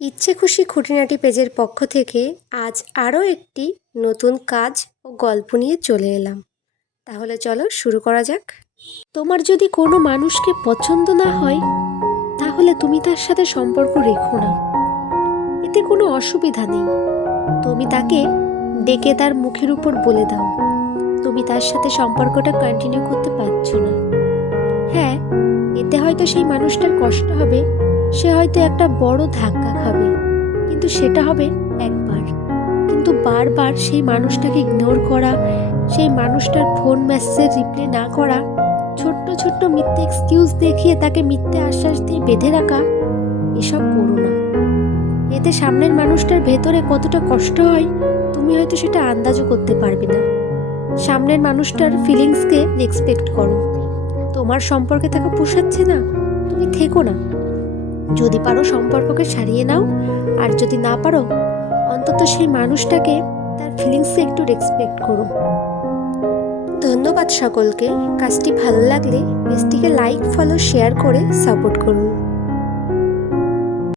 ইচ্ছে খুশি খুঁটিনাটি পেজের পক্ষ থেকে আজ আরও একটি নতুন কাজ ও গল্প নিয়ে চলে এলাম। তাহলে চলো শুরু করা যাক। তোমার যদি কোনো মানুষকে পছন্দ না হয়, তাহলে তুমি তার সাথে সম্পর্ক রেখো না। এতে কোনো অসুবিধা নেই। তুমি তাকে ডেকে তার মুখের উপর বলে দাও। তুমি তার সাথে সম্পর্কটা কন্টিনিউ করতে পারছ না। হ্যাঁ এতে হয়তো সেই মানুষটার কষ্ট হবে। সে হয়তো একটা বড় ধাক্কা খাবে, কিন্তু সেটা হবে একবার। কিন্তু বারবার সেই মানুষটাকে ইগনোর করা, সেই মানুষটার ফোন মেসেজের রিপ্লাই না করা, ছোট্ট ছোট্ট মিথ্যে এক্সকিউজ দেখিয়ে তাকে মিথ্যে আশ্বাস দিয়ে বেঁধে রাখা, এসব করো না। এতে সামনের মানুষটার ভেতরে কতটা কষ্ট হয়, তুমি হয়তো সেটা আন্দাজও করতে পারবে না। সামনের মানুষটার ফিলিংসকে রেসপেক্ট করো। তোমার সম্পর্কে তাকে পোষাচ্ছে না, তুমি থেকো না। যদি পারো সম্পর্ককে সারিয়ে নাও, আর যদি না পারো, অন্তত সেই মানুষটাকে তার ফিলিংসে একটু রেসপেক্ট করো। ধন্যবাদ সকলকে। কাজটি ভালো লাগলে পেজটিকে লাইক ফলো শেয়ার করে সাপোর্ট করুন।